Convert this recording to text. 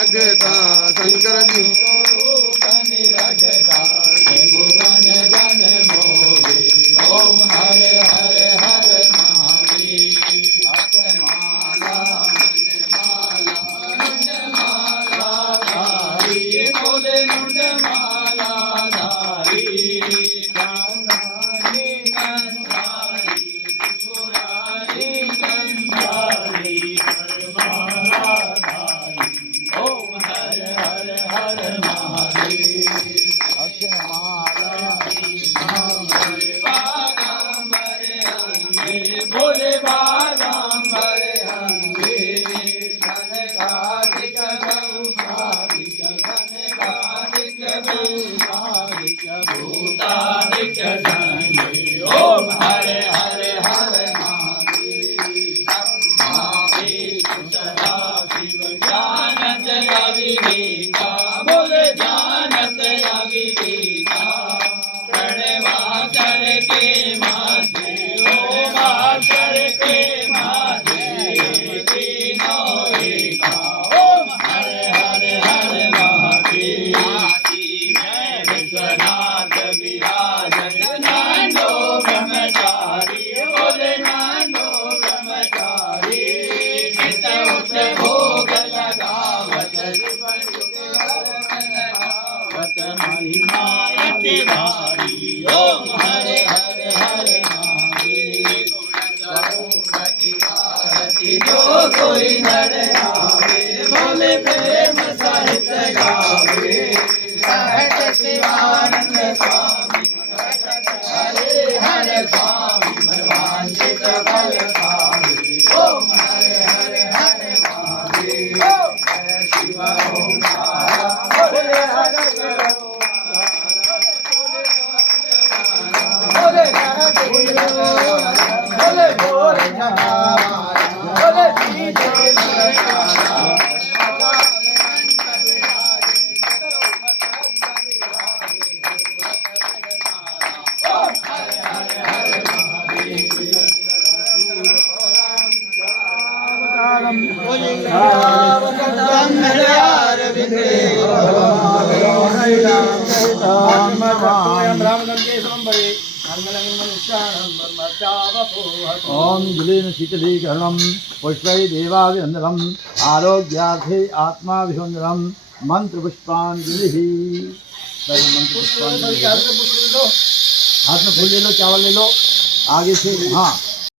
शंकर जी भुवन जन मोहि ओम हरे हरे हरे महावीर अक्षमाला मुंडमाला धारी बोले मुंडमाला धारी गंधारी गंधारी त्रिपुरारी गंधारी परमाला धारी ओम हरे हरे हरे महावीर अक्षमाला भोले बागांबर अंगे धनकाधिक गौधाधिक धनकाधिक भूताधिक भूताधिक धन्य ओम हरे हरे हरे महादेव ब्रह्मा विष्णु सदा शिव ज्ञानत अविवेका बोले ज्ञानत अविवेका प्रणवाकर के माथे ओम आकर के माथे तीनों एका ओम हरे हरे हरे महादेव काशी में विश्वनाथ विराजत नानो ब्रह्मचारी बोले नानो ब्रह्मचारी नित उच्च भोग लगावत महिमा अति भारी ओम हरे हरे हरे महादेव गुणति आरती जो कोई नर गावे बोले प्रेम सहित गावे सहज शिवानंद स्वामी हरे हरे स्वामी मनवांचित फल पावे ओम हरे हरे हरे महादेव हरे शिव ओंकार बोले हरे बोले बोले बोले ओम जलेन शीतलीकरणं पुष्पै देवाभिवन्दनम् आरोग्यार्थे आत्माभिवन्दनम् मंत्रपुष्पांजलिः। मंत्रपुष्पांजलि हाथ में फूल ले लो, चावल ले लो, आगे से हाँ